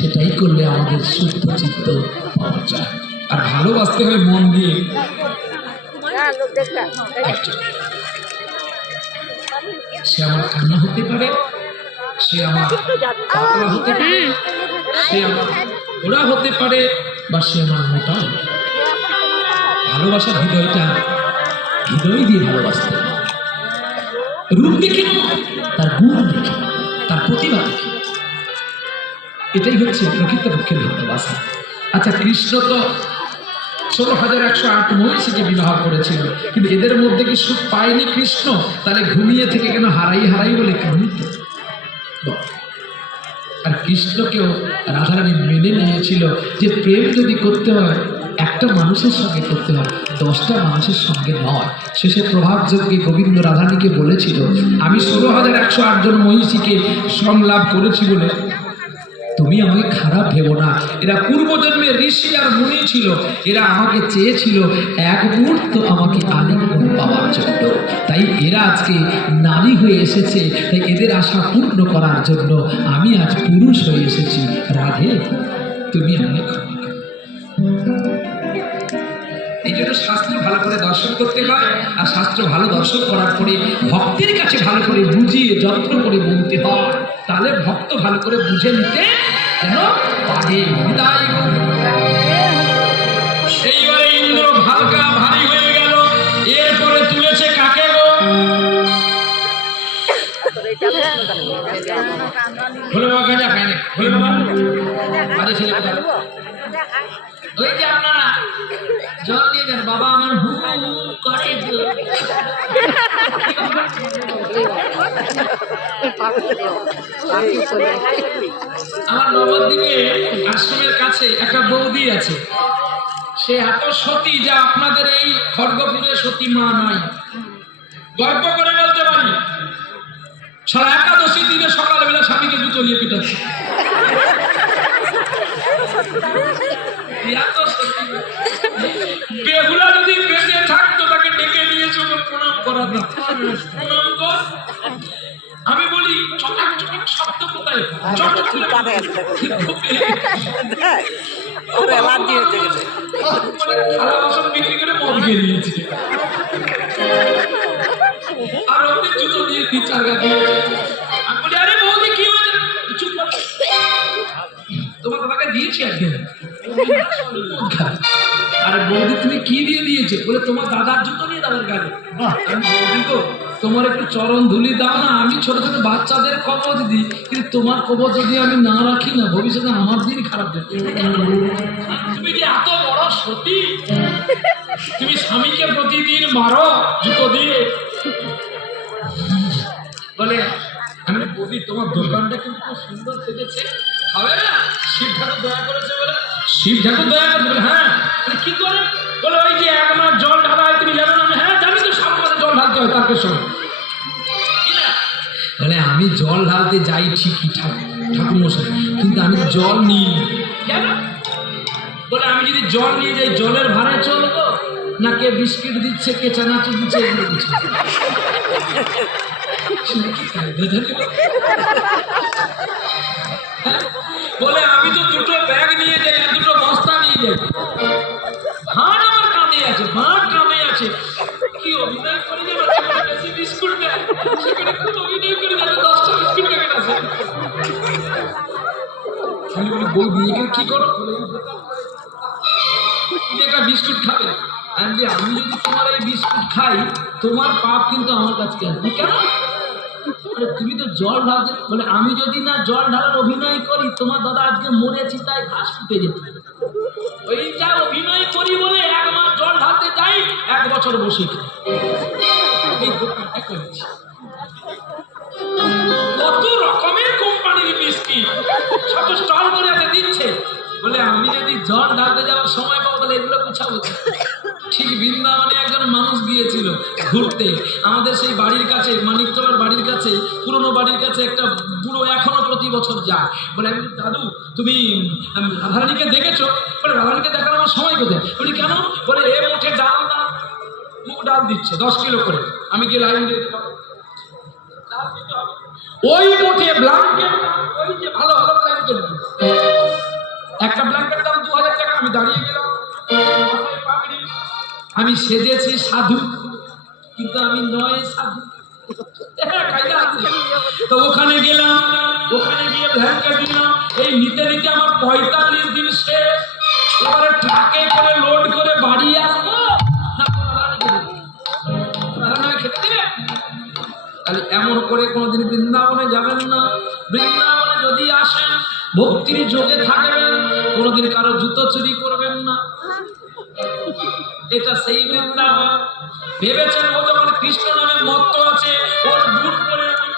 সেটাই করলে আমাদের শুদ্ধ চিত্ত পাওয়া যায়। আর ভালোবাসতে হবে মন দিয়ে। সে আমার কান্না হতে পারে, সে আমার পাতলা হতে পারে, সে আমার ওরা হতে পারে, বা সে আমার মোটা হতে পারে। ভালোবাসার হৃদয়টা হৃদয় দিয়ে ভালোবাসতে হবে। রূপ দেখে নয়, তার গুণ দেখে, তার প্রতিভা দেখে। এটাই হচ্ছে প্রকৃতপক্ষে ভালোবাসা। আচ্ছা, কৃষ্ণ তো 16,108 মহিষীকে বিবাহ করেছিল, কিন্তু এদের মধ্যে কি সুখ পায়নি কৃষ্ণ? তাহলে ঘুমিয়ে থেকে কেন হারাই হারাই বলে কাঁদিত? আর কৃষ্ণকেও রাধারানী মেনে নিয়েছিল যে প্রেম যদি করতে হয় একটা মানুষের সঙ্গে করতে হয়, 10টা মানুষের সঙ্গে নয়। শেষে প্রভাত যজ্ঞে গোবিন্দ রাধারানীকে বলেছিল, আমি 16,108 জন মহিষীকে সংলাপ করেছি বলে তুমি আমাকে খারাপ ভেবো না। এরা পূর্বজন্মে ঋষি আর মুনি ছিল, এরা আমাকে চেয়েছিল এক মুহূর্ত আমাকে আলিঙ্গন পাওয়ার জন্য। তাই এরা আজকে নারী হয়ে এসেছে, তাই এদের আশা পূর্ণ করার জন্য আমি আজ পুরুষ হয়ে এসেছি। রাধে, তুমি আমাকে ক্ষমা করো। এই জন্য শাস্ত্র ভালো করে দর্শন করতে হয়, আর শাস্ত্র ভালো দর্শন করার পরে ভক্তের কাছে ভালো করে বুঝিয়ে যত্ন করে বলতে হয়, তাহলে ভক্ত ভালো করে বুঝে নিতে যেন পারে। বিদায় সেইবারে ইন্দ্র হালকা ভারী হয়ে গেল। এরপরে তুলেছে কাকে গো? ভোলে বাবা গাঁজা খায় না, ভোলে বাবা কাজে ছেলে কোথায়? ওই যে আপনারা জল দিয়ে দেন, বাবা আমার হু হু করে। আমার নবদ্বীপে আশ্রমের কাছে একটা বৌদি আছে, সে এত সতী যা আপনাদের এই খড়গপুরের সতী মা নয়। গর্ব করে বলতে পারি, সারা একাদশী দিনে সকালবেলা স্বামীকে জুতো নিয়ে পিটাচ্ছে। বেহুলা যদি বেঁচে থাকতো তাকে ডেকে নিয়েছে প্রণাম করার না, প্রণাম কর। আমি বলি চটাক চটাক শব্দ কোথায়? থালা বাসন বিক্রি করে মদ খেয়ে নিয়েছে, আর ওকে জুতো দিয়ে 3-4 গা দিয়েছে। আমি বলি, আরে বৌদি কি হয়েছে? চুপ করো, তোমার দাদাকে দিয়েছি আজকে। আরে বৌদি তুমি কি দিয়ে দিয়েছে? বলে তোমার দাদার জুতো নিয়ে দাদার গাড়ি। আমি বৌদি গো, তোমার একটু চরণ ধুলি দাও না, আমি ছোট ছোট বাচ্চাদের কবজ দিই, কিন্তু তোমার কবজ যদি আমি না রাখি না, ভবিষ্যতে আমার দিন খারাপ যাবে। তুমি যে এত বড় সতী, তুমি স্বামীকে প্রতিদিন মারো জুতো দিয়ে। বলে, আমি বৌদি তোমার দোকানটা কিন্তু খুব সুন্দর সেজেছে, হবে না? শিব ঠাকুর দয়া করেছে বলে। শিব ঠাকুর দয়া করেছে বলে? হ্যাঁ। কি করে? বলে ওই যে 1 মাস জল ঢালা হয়, তুমি জানো না? হ্যাঁ জানি তো, 7 মাসে জল ঢালতে হয় তার সঙ্গে। বলে আমি জল ঢালতে যাই ঠিকই ঠাকুর মশাই, কিন্তু আমি জল নিই কেন? বলে আমি যদি জল নিয়ে যাই জলের ভাড়ায় চলবো না কে বিস্কিট দিচ্ছে, কে চানাচুর দিচ্ছে, এগুলো বুঝবো। বলে আমি তো 2টো ব্যাগ নিয়ে যাই আর 2টো বস্তা নিয়ে যাই, ভাঁড় আমার কাঁধে আছে, ভাঁড় কাঁধে আছে। কি অভিনয় করে যাবে? বেশি বিস্কুট দেয়, সেখানে খুব অভিনয় করে যাবে, 10টা বিস্কুট প্যাকেট আছে। আমি বলি বৌদি এখানে কি করো? তুমি একটা বিস্কুট খাবে। আমি যদি তোমার এই বিস্কুট খাই, তোমার পাপ কিন্তু আমার কাছে আসবে। কেন? তুমি তো জল ঢালতে। বলে আমি যদি না জল ঢালার অভিনয় করি, তোমার দাদা আজকে মরেছি তাই ঘাস ফুটে যেত। ওই যা অভিনয় করি বলে 1 মাস জল ঢালতে যাই, 1 বছর বসে খাই। এই দোকানটা করেছি, কত রকমের কোম্পানির বিস্কিট সব স্টল করে দিচ্ছে। বলে আমি যদি জল ঢালতে যাওয়ার সময় পাবো তাহলে এগুলো গুছাবো। ঠিক বৃন্দাবনে একজন মানুষ গিয়েছিল ঘুরতে, আমাদের সেই বাড়ির কাছে, মানিকতলার বাড়ির কাছে, পুরনো বাড়ির কাছে একটা বুড়ো এখনো প্রতি বছর যায়। বলে আমি, দাদু তুমি রাধারানীকে দেখেছো? বলে রাধারানীকে দেখার আমার সময় কোথায়? বলি কেন? বলে এ মুঠে ডাল না, মুখ ডাল দিচ্ছে 10 কিলো করে, আমি কি লাইন দিতে পারবো? ওই মুঠে ব্ল্যাঙ্কেট, ওই যে ভালো ভালো ব্ল্যাঙ্কেট একটা ব্ল্যাঙ্কেট দাম 2000 টাকা। আমি দাঁড়িয়ে গেলাম, মাথায় পাগড়ি, আমি সেজেছি সাধু, কিন্তু আমি নয় সাধু। কায়দা আছে। তো ওখানে গেলাম, ওখানে গিয়ে ব্ল্যাঙ্কেট দিলাম। এই নিতে নিতে আমার 45 দিন শেষ। এবারে ট্রাকে করে লোড করে বাড়ি আসবো না খেতে দিবে? তাহলে এমন করে কোনোদিন বৃন্দাবনে যাবেন না। বৃন্দাবনে যদি আসেন ভক্তির যোগে থাকবেন, কোনোদিন কারো জুতো চুরি করবেন না। এটা সেই বৃন্দাবন। ভেবেছেন ও যখন কৃষ্ণ নামে মত্ত আছে, ওর বুট পরে আমি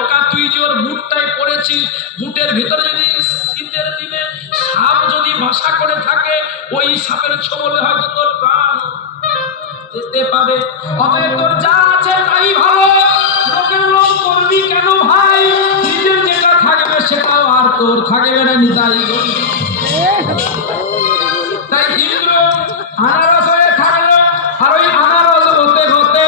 ওকা, তুই যে ওর বুটটাই পড়েছিস, বুটের ভিতরে যদি শীতের দিনে সাপ যদি বাসা করে থাকে, ওই সাপের ছোবলে হয়তো তোর প্রাণ যেতে পারে। অতএব তোর যা আছে তাই ভালো, লোকের লোক করবি কেন ভাই? নিজের যেটা থাকবে সেটাও আর তোর থাকবে না, নিতাই। তাই ইন্দ্র আনারস হয়ে থাকলো, আর ওই আনারস হতে হতে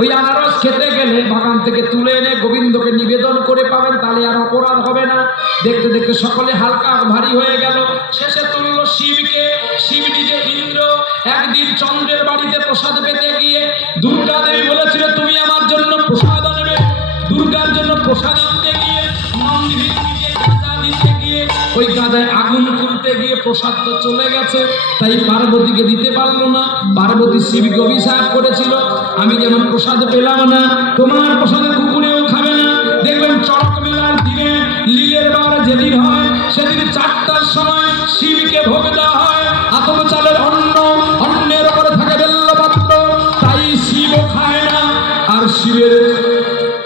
ওই আনারস খেতে গেলে বাগান থেকে তুলে এনে গোবিন্দকে নিবেদন করে পাবেন, তাহলে আর অপরাধ হবে না। দেখতে দেখতে সকলে হালকা ভারী হয়ে গেল। শেষে তুললো শিবকে। শিব নিজে ইন্দ্র একদিন চন্দ্রের বাড়িতে প্রসাদ পেতে গিয়ে দুর্গা দেবী বলেছিল, তুমি আমার জন্য প্রসাদ আনবে। দুর্গার জন্য প্রসাদ আনতে গিয়ে দিতে গিয়ে ওই গাদায় আগুন তুলতে গিয়ে প্রসাদ তো চলে গেছে, তাই পার্বতীকে দিতে পারলো না। পার্বতী শিবকে অভিশাপ করেছিল, আমি যেমন প্রসাদ পেলাম না, তোমার প্রসাদে কুকুরেও খাবে না। দেখবেন চড়ক মেলার দিনে লীলের বার যেদিন হয়, সেদিন 4টার সময় শিবকে ভোগ দেওয়া হয় আতপ চালের অন্ন, অন্নের ওপরে থাকে বেল্লপত্র, তাই শিবও খায় না, আর শিবের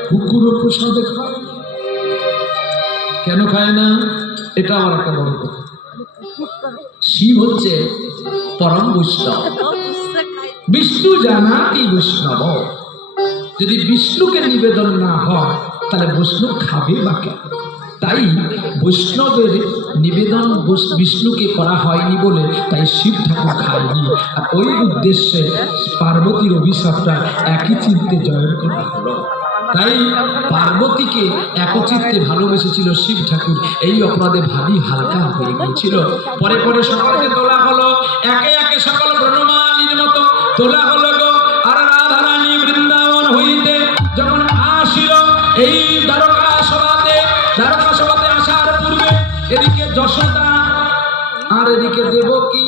কুকুরও প্রসাদে খায় না। কেন খায় না? এটা আমার একটা বড় কথা। শিব হচ্ছে পরম বৈষ্ণব, বিষ্ণু জানাতি বৈষ্ণব। যদি বিষ্ণুকে নিবেদন না হয় তাহলে বৈষ্ণব খাবে বা কেন? তাই বৈষ্ণবের নিবেদন বিষ্ণুকে করা হয়নি বলে তাই শিব ঠাকুর খায়নি। আর ওই উদ্দেশ্যে পার্বতীর অভিশাপটা একই চিত্তে জয় করা হলো। তাই পার্বতীকে একচিত্তে ভালোবেসেছিল শিব ঠাকুর, এই অপরাধে ভারী হালকা হয়ে গিয়েছিল। পরে পরে সকলকে তোলা হলো, একে একে সকল ব্রহ্মমালির মতো তোলা হলো গো। আর রাধারানী বৃন্দাবন হইতে যখন আসিল এই দ্বারকা সভাতে আসার পূর্বে এদিকে যশোদা আর এদিকে দেবকী,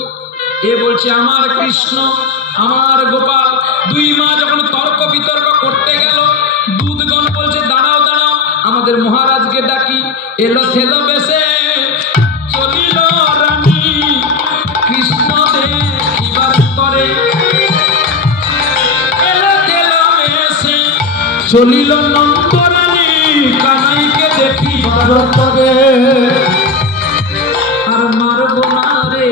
এ বলছে আমার কৃষ্ণ আমার গোপাল। দুই মা যখন তর্ক বিতর্ক করতে গেল, দুধগণ বলছে দাঁড়াও দাঁড়াও, আমাদের মহারাজকে ডাকি। এলো থেলো বেশে চলিল রানী কৃষ্ণ দেখিবার তরে, এলো থেলো বেশে চলিল নন্দরানী কানাইকে দেখিবার তরে। আর মারব না রে,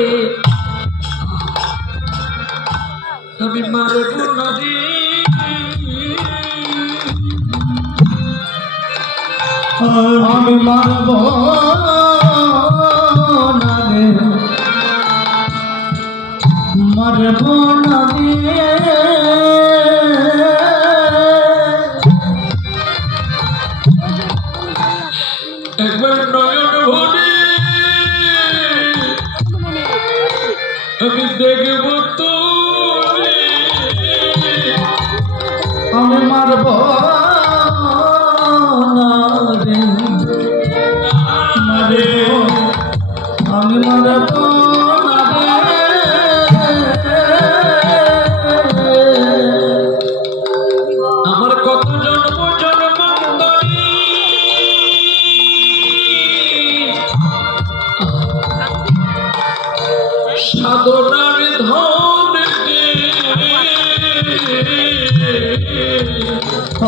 আমি মারব না রে, আমি মারব না রে, মারব না রে। একবার নয়ন ভরে আমি দেখব তোরে, আমি মারব না রে, মারব, আমি মারব না রে। আমার কত জন্ম জন্মান্তরী সাধনার ধন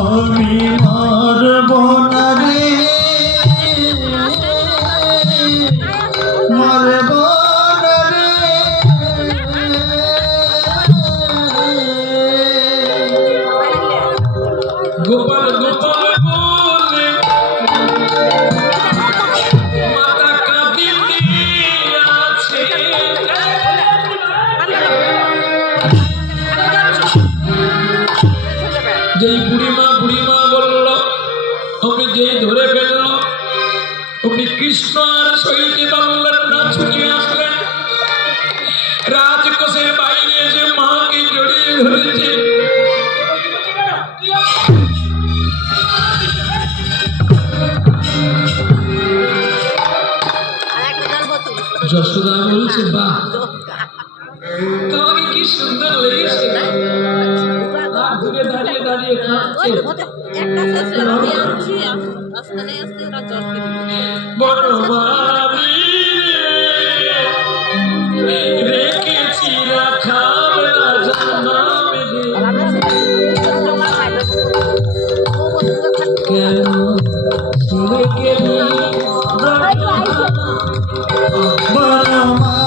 আমি মারব না রে, মারব না রে। গোপাল গোপাল বলে মাতা কাঁদিতে আছে, যেই বুড়িমা বলল আর সইতে পারলেন না, ছুটে আসলেন রাজকোষের বাইরে, যে মাকে জড়িয়ে ধরেছে। যশোদা বলছে, বাহ, তোমাকে কি সুন্দর লেগেছে। আর দূরে দাঁড়িয়ে দাঁড়িয়ে কাঁদছে। বনমালী রেখেছি রাখাল রাজার নামে রে। কেন ছেড়ে গেলি বনমালী